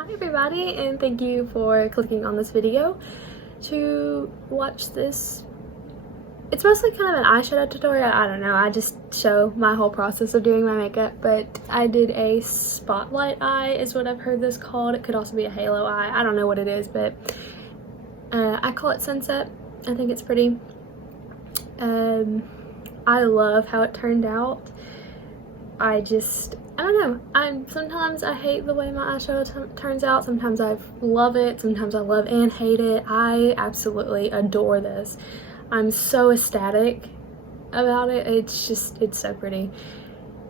Hi everybody, and thank you for clicking on this video to watch this. It's mostly kind of an eyeshadow tutorial. I don't know, I just show my whole process of doing my makeup, but I did a spotlight eye is what I've heard this called. It could also be a halo eye. I don't know what it is, but I call it Sunset. I think it's pretty. I love how it turned out. I don't know. Sometimes I hate the way my eyeshadow turns out. Sometimes I love it. Sometimes I love and hate it. I absolutely adore this. I'm so ecstatic about it. It's so pretty.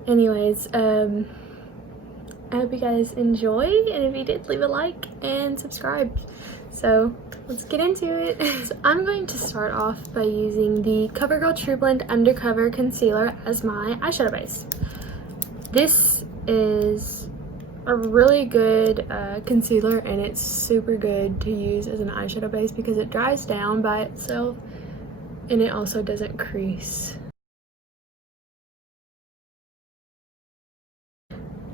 Anyways, I hope you guys enjoy, and if you did, leave a like and subscribe. So let's get into it. So I'm going to start off by using the CoverGirl True Blend Undercover Concealer as my eyeshadow base. This is a really good concealer, and it's super good to use as an eyeshadow base because it dries down by itself and it also doesn't crease.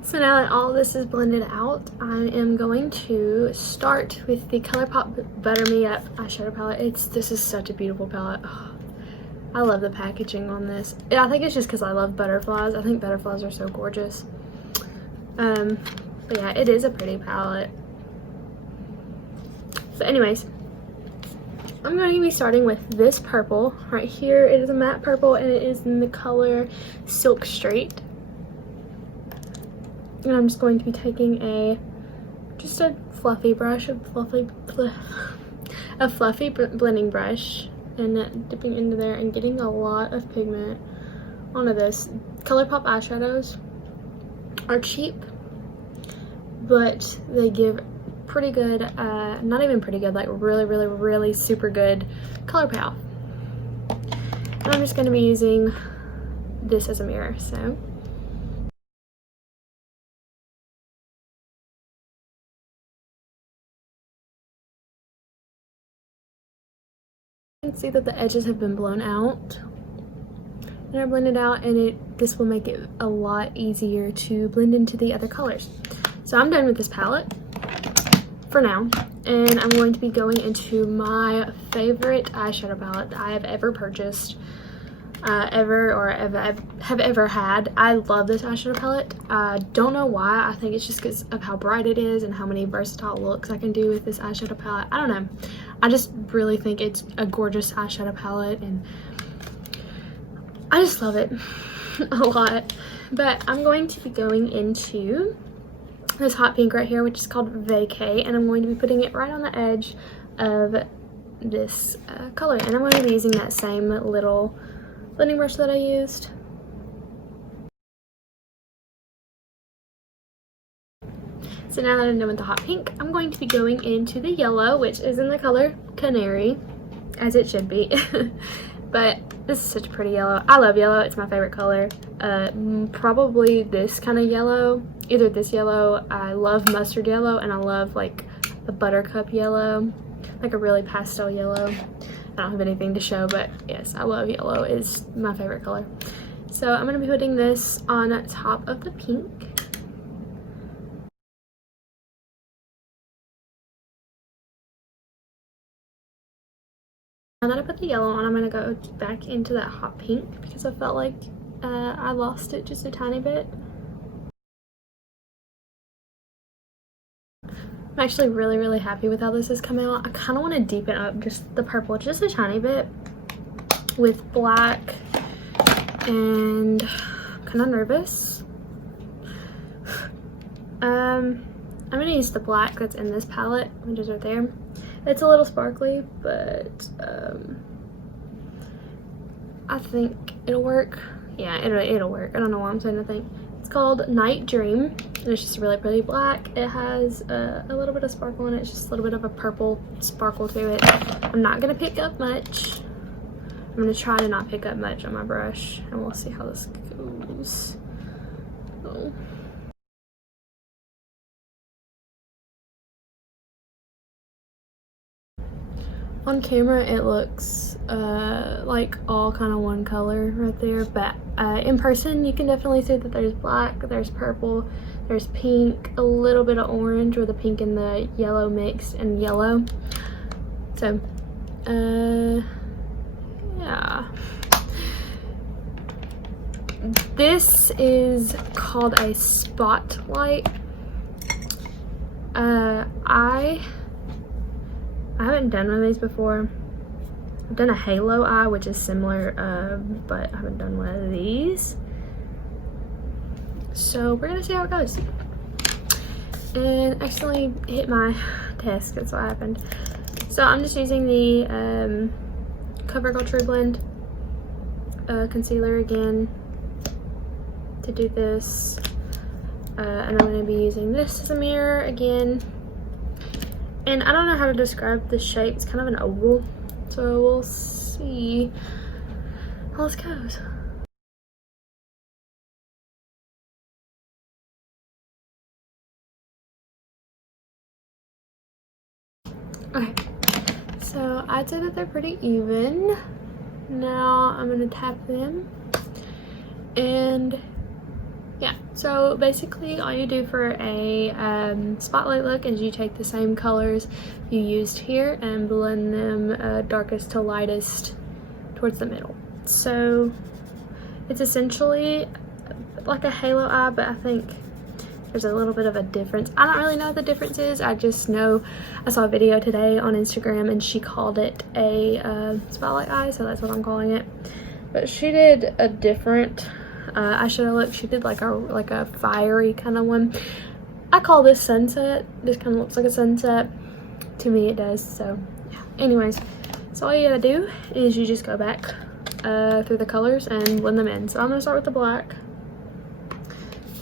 So now that all this is blended out, I am going to start with the ColourPop Butter Me Up eyeshadow palette. This is such a beautiful palette. Oh, I love the packaging on this. I think it's just because I love butterflies. I think butterflies are so gorgeous. But yeah, it is a pretty palette. So anyways, I'm going to be starting with this purple right here. It is a matte purple, and it is in the color Silk Street. And I'm just going to be taking just a fluffy brush, a fluffy blending brush, and dipping into there and getting a lot of pigment onto this. ColourPop eyeshadows are cheap, but they give pretty good, not even pretty good, like really super good color payoff. And I'm just going to be using this as a mirror. So you can see that the edges have been blown out and are blended out, and this will make it a lot easier to blend into the other colors. So I'm done with this palette for now, and I'm going to be going into my favorite eyeshadow palette that I have ever purchased, have ever had. I love this eyeshadow palette. I don't know why. I think it's just because of how bright it is and how many versatile looks I can do with this eyeshadow palette. I don't know. I just really think it's a gorgeous eyeshadow palette, and I just love it a lot. But I'm going to be going into this hot pink right here, which is called Vacay, and I'm going to be putting it right on the edge of this color. And I'm going to be using that same little blending brush that I used. So now that I'm done with the hot pink, I'm going to be going into the yellow, which is in the color Canary, as it should be. But this is such a pretty yellow. I love yellow. It's my favorite color. Probably this kind of yellow. Either this yellow. I love mustard yellow, and I love like the buttercup yellow, like a really pastel yellow. I don't have anything to show, but yes, I love yellow. It's my favorite color. So I'm going to be putting this on top of the pink. Now that I put the yellow on, I'm going to go back into that hot pink because I felt like I lost it just a tiny bit. I'm actually really happy with how this has come out. I kind of want to deepen up just the purple just a tiny bit with black, and I'm kind of nervous. I'm going to use the black that's in this palette, which is right there. It's a little sparkly, but I think it'll work. Yeah, it'll work. I don't know why I'm saying nothing. It's called Night Dream, and it's just really pretty black. It has a little bit of sparkle in it. It's just a little bit of a purple sparkle to it. I'm not going to pick up much. I'm going to try to not pick up much on my brush, and we'll see how this goes. Oh. On camera it looks like all kind of one color right there, but in person you can definitely see that there's black, there's purple, There's pink, a little bit of orange, where the pink and the yellow mixed, and yellow. So, yeah. This is called a spotlight. I haven't done one of these before. I've done a halo eye, which is similar, but I haven't done one of these. So we're gonna see how it goes. And accidentally hit my desk, that's what happened. So I'm just using the CoverGirl True Blend concealer again to do this. And I'm gonna be using this as a mirror again. And I don't know how to describe the shape, it's kind of an oval. So we'll see how this goes. Okay, so I'd say that they're pretty even. Now I'm gonna tap them. And yeah, so basically all you do for a spotlight look is you take the same colors you used here and blend them darkest to lightest towards the middle. So it's essentially like a halo eye, but I think there's a little bit of a difference. I don't really know what the difference is. I just know I saw a video today on Instagram and she called it a spotlight eye, so that's what I'm calling it. But she did a different eyeshadow look. She did like a fiery kind of one. I call this sunset. This kind of looks like a sunset. To me it does. So yeah. Anyways, so all you gotta do is you just go back through the colors and blend them in. So I'm gonna start with the black.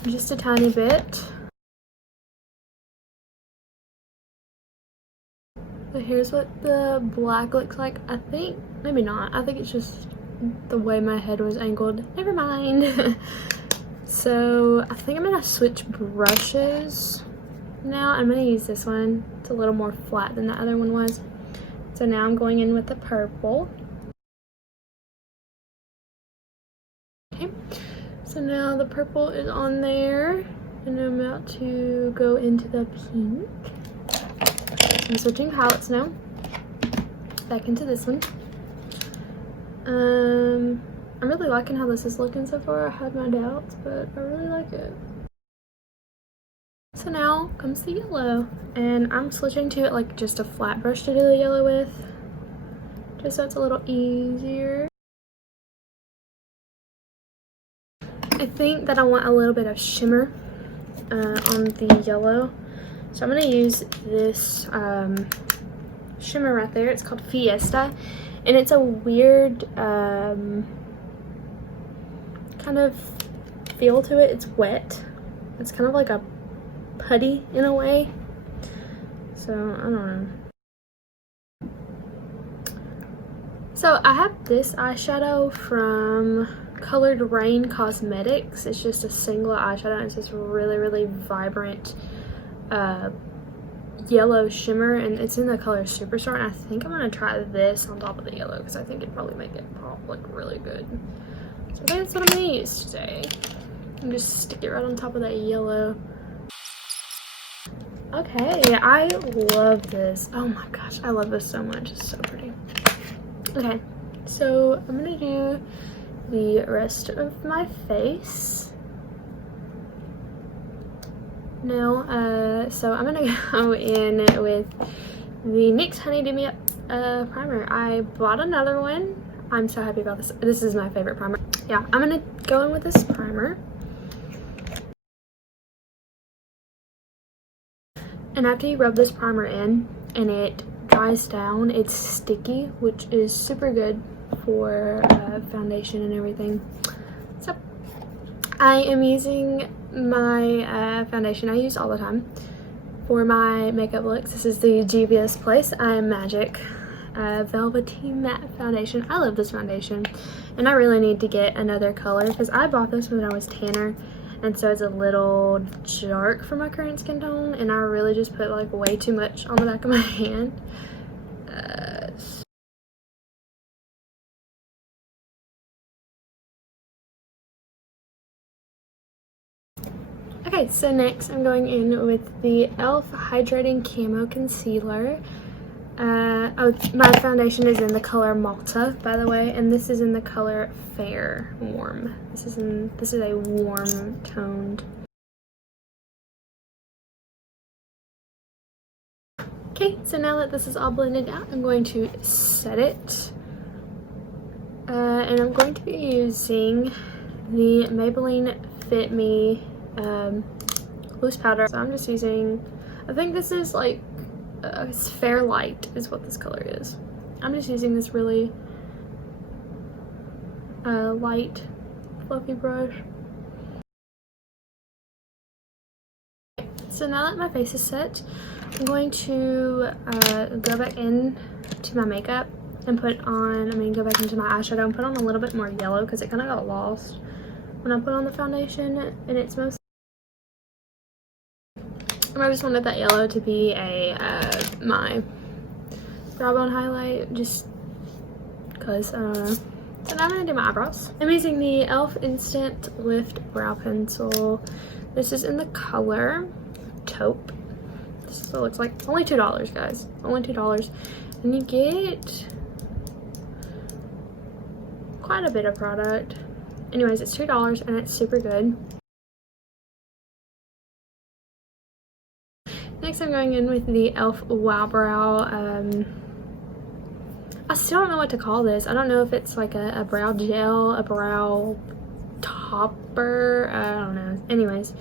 Just a tiny bit. So here's what the black looks like. I think, maybe not. I think it's just the way my head was angled. Never mind. So I think I'm gonna switch brushes now. I'm gonna use this one. It's a little more flat than the other one was. So now I'm going in with the purple. Okay, so now the purple is on there and I'm about to go into the pink. I'm switching palettes now. Back into this one. I'm really liking how this is looking so far. I had my doubts, but I really like it. So now comes the yellow, and I'm switching to it like just a flat brush to do the yellow with, just so it's a little easier. I think that I want a little bit of shimmer on the yellow, so I'm going to use this shimmer right there. It's called Fiesta, and it's a weird kind of feel to it. It's wet. It's kind of like a putty in a way. So I don't know. So I have this eyeshadow from Colored Rain Cosmetics. It's just a single eyeshadow and it's this really vibrant yellow shimmer, and it's in the color Superstar, and I think I'm gonna try this on top of the yellow because I think it'd probably make it pop like really good. So that's what I'm gonna use today. And just stick it right on top of that yellow. Okay, I love this. Oh my gosh, I love this so much. It's so pretty. Okay, so I'm gonna do the rest of my face now. So I'm gonna go in with the NYX Honey Do Me Up primer. I bought another one. I'm so happy about this. This is my favorite primer. Yeah, I'm gonna go in with this primer. And after you rub this primer in and it dries down, it's sticky, which is super good for foundation and everything. So I am using my foundation I use all the time for my makeup looks. This is the Juvia's Place I Am Magic Velvety Matte Foundation. I love this foundation, and I really need to get another color because I bought this when I was tanner, and so it's a little dark for my current skin tone, and I really just put like way too much on the back of my hand. Okay, So next I'm going in with the e.l.f. Hydrating Camo Concealer. My foundation is in the color Malta, by the way, and this is in the color Fair Warm. This is a warm toned. Okay, so now that this is all blended out, I'm going to set it. And I'm going to be using the Maybelline Fit Me loose powder. So I'm just using, I think this is like it's Fair Light is what this color is. I'm just using this really light fluffy brush. So now that my face is set, I'm going to go back in to my makeup and go back into my eyeshadow and put on a little bit more yellow because it kind of got lost when I put on the foundation, and it's mostly, I just wanted that yellow to be my brow bone highlight, just because, I don't know. So now I'm going to do my eyebrows. I'm using the e.l.f. Instant Lift Brow Pencil. This is in the color Taupe. This is what it looks like. Only $2, guys. Only $2. And you get quite a bit of product. Anyways, it's $2 and it's super good. Next, I'm going in with the e.l.f. Wow Brow. I still don't know what to call this. I don't know if it's like a brow gel, a brow topper. I don't know. Anyways,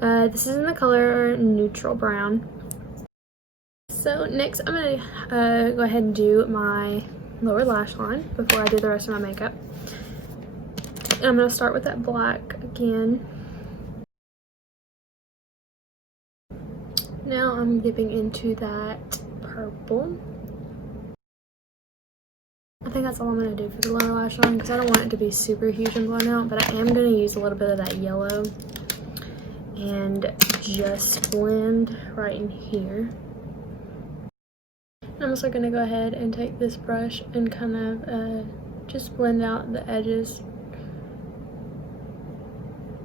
this is in the color Neutral Brown. So next, I'm gonna go ahead and do my lower lash line before I do the rest of my makeup. And I'm gonna start with that black again. Now I'm dipping into that purple. I think that's all I'm going to do for the lower lash line because I don't want it to be super huge and blown out, but I am going to use a little bit of that yellow and just blend right in here. I'm also going to go ahead and take this brush and kind of just blend out the edges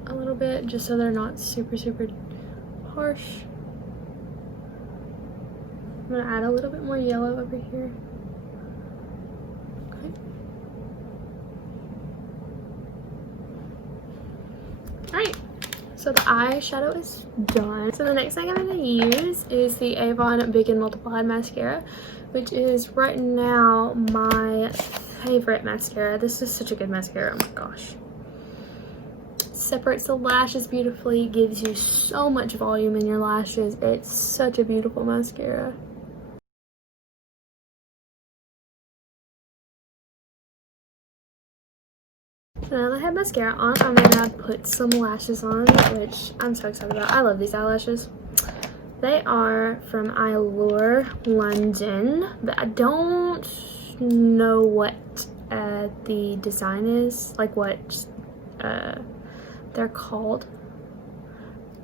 a little bit just so they're not super harsh. I'm going to add a little bit more yellow over here. Alright, so the eyeshadow is done. So the next thing I'm going to use is the Avon Big and Multiplied Mascara, which is right now my favorite mascara. This is such a good mascara, oh my gosh. Separates the lashes beautifully, gives you so much volume in your lashes. It's such a beautiful mascara. So now that I have mascara on, I'm gonna put some lashes on, which I'm so excited about. I love these eyelashes. They are from Allure London, but I don't know what the design is, like what they're called,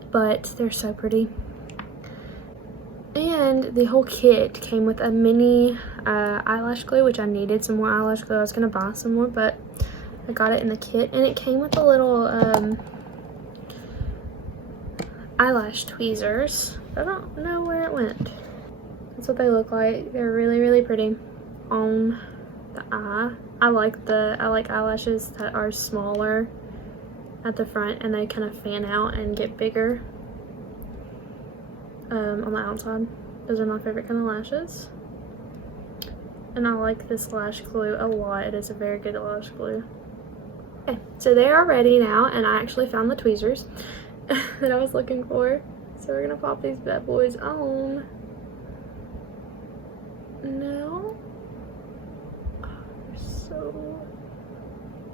but they're so pretty. And the whole kit came with a mini eyelash glue, which I needed some more eyelash glue. I was gonna buy some more, but I got it in the kit, and it came with a little eyelash tweezers. I don't know where it went. That's what they look like. They're really pretty on the eye. I like eyelashes that are smaller at the front and they kind of fan out and get bigger on the outside. Those are my favorite kind of lashes. And I like this lash glue a lot. It is a very good lash glue. Okay, so they are ready now, and I actually found the tweezers that I was looking for. So we're gonna pop these bad boys on. No. Oh, they're so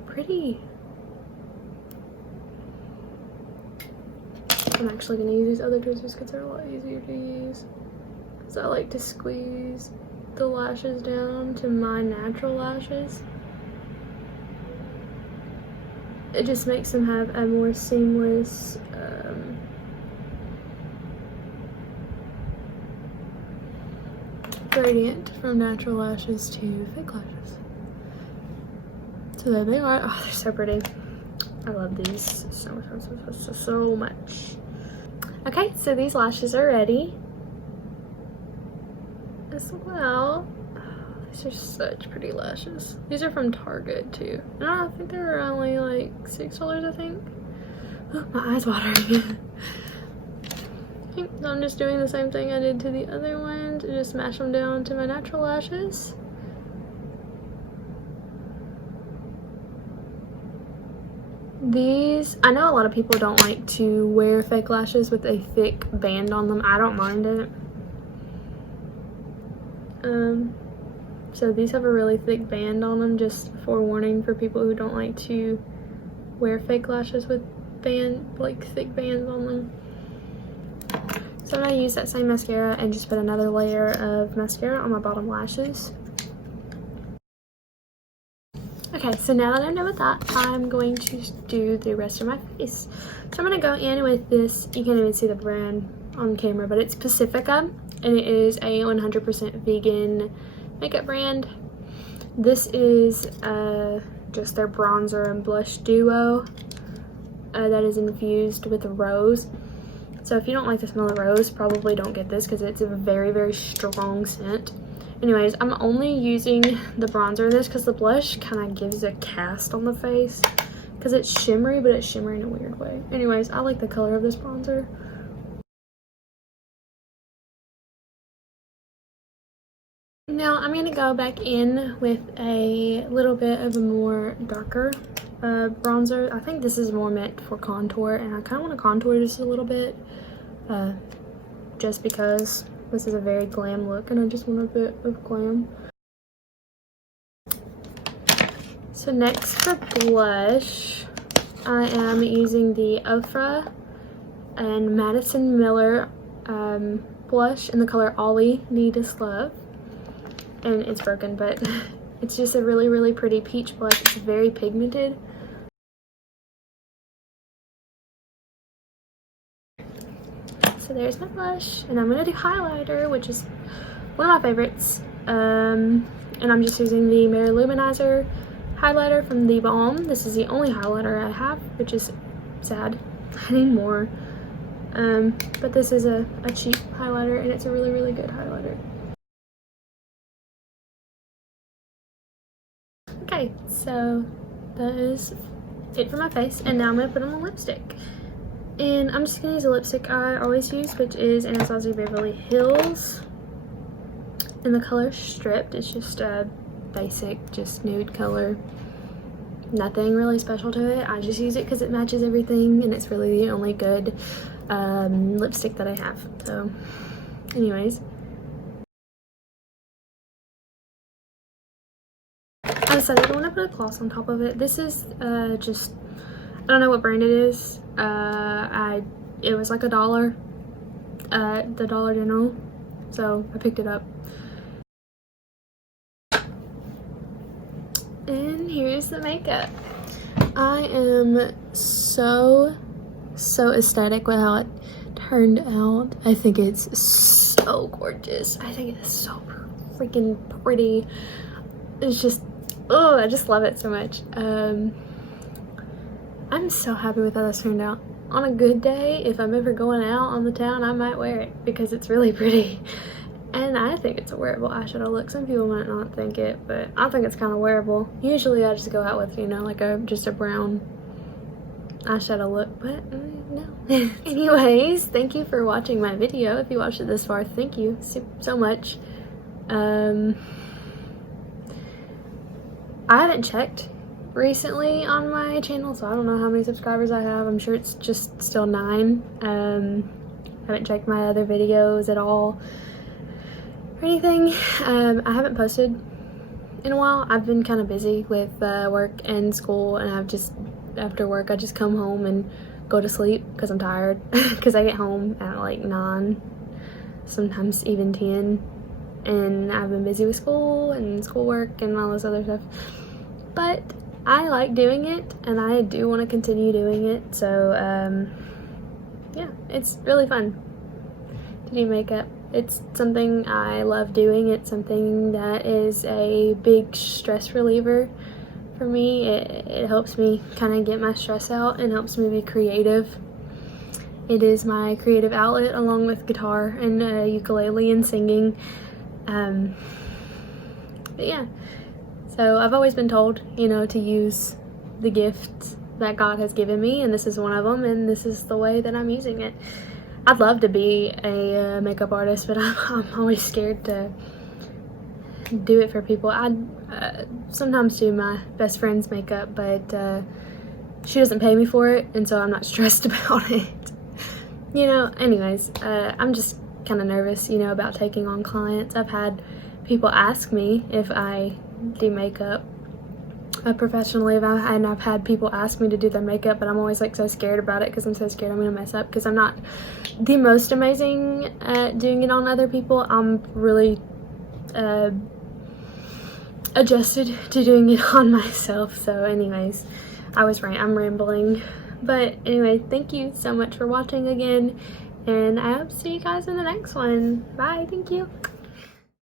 pretty. I'm actually gonna use these other tweezers because they're a lot easier to use. Because I like to squeeze the lashes down to my natural lashes. It just makes them have a more seamless gradient from natural lashes to fake lashes. So there they are. Oh, they're so pretty. I love these so much. Okay, so these lashes are ready as well. These are such pretty lashes. These are from Target too. And I think they were only like $6, I think. Oh, my eye's watering. So I'm just doing the same thing I did to the other ones and just smash them down to my natural lashes. These, I know a lot of people don't like to wear fake lashes with a thick band on them. I don't mind it. So these have a really thick band on them, just forewarning for people who don't like to wear fake lashes with thick bands on them. So I'm going to use that same mascara and just put another layer of mascara on my bottom lashes. Okay, so now that I'm done with that, I'm going to do the rest of my face. So I'm going to go in with this, you can't even see the brand on camera, but it's Pacifica, and it is a 100% vegan makeup brand. This is just their bronzer and blush duo that is infused with rose. So if you don't like the smell of rose, probably don't get this because it's a very, very strong scent. Anyways, I'm only using the bronzer in this because the blush kind of gives a cast on the face because it's shimmery, but it's shimmery in a weird way. Anyways, I like the color of this bronzer. Now I'm going to go back in with a little bit of a more darker bronzer. I think this is more meant for contour, and I kind of want to contour just a little bit just because this is a very glam look and I just want a bit of glam. So next for blush, I am using the Ofra and Madison Miller blush in the color Ollie Need Is Love. And it's broken, but it's just a really, really pretty peach blush. It's very pigmented. So there's my blush, and I'm gonna do highlighter, which is one of my favorites. And I'm just using the Mirror Luminizer highlighter from The Balm. This is the only highlighter I have, which is sad. I need more. But this is a cheap highlighter, and it's a really, really good highlighter. Okay, so that is it for my face, and now I'm going to put on the lipstick. And I'm just going to use a lipstick I always use, which is Anastasia Beverly Hills in the color Stripped. It's just a basic, just nude color. Nothing really special to it. I just use it because it matches everything, and it's really the only good lipstick that I have. So anyways, I decided I want to put a gloss on top of it. This is just, I don't know what brand it is. It was like $1 at the Dollar General, so I picked it up. And here's the makeup. I am so ecstatic with how it turned out. I think it's so gorgeous. I think it's so freaking pretty. It's just, oh, I just love it so much. I'm so happy with how this turned out. On a good day, if I'm ever going out on the town, I might wear it because it's really pretty. And I think it's a wearable eyeshadow look. Some people might not think it, but I think it's kind of wearable. Usually I just go out with, you know, like just a brown eyeshadow look, but no. Anyways, thank you for watching my video. If you watched it this far, thank you so much. I haven't checked recently on my channel, so I don't know how many subscribers I have. I'm sure it's just still 9. I haven't checked my other videos at all or anything. I haven't posted in a while. I've been kind of busy with work and school, and I've just, after work, I just come home and go to sleep because I'm tired because I get home at like 9, sometimes even 10, and I've been busy with school and schoolwork and all this other stuff. But I like doing it, and I do want to continue doing it, so yeah, it's really fun to do makeup. It's something I love doing. It's something that is a big stress reliever for me. It helps me kind of get my stress out and helps me be creative. It is my creative outlet along with guitar and ukulele and singing. But yeah, so I've always been told, you know, to use the gifts that God has given me, and this is one of them, and this is the way that I'm using it. I'd love to be a makeup artist, but I'm always scared to do it for people. I sometimes do my best friend's makeup, but she doesn't pay me for it, and so I'm not stressed about it. You know, anyways, I'm just kind of nervous, you know, about taking on clients. I've had people ask me if I do makeup professionally, and I've had people ask me to do their makeup, but I'm always like so scared about it because I'm so scared I'm gonna mess up, because I'm not the most amazing at doing it on other people. I'm really adjusted to doing it on myself. So anyways, I'm rambling, but anyway, thank you so much for watching again, and I hope to see you guys in the next one. Bye. Thank you.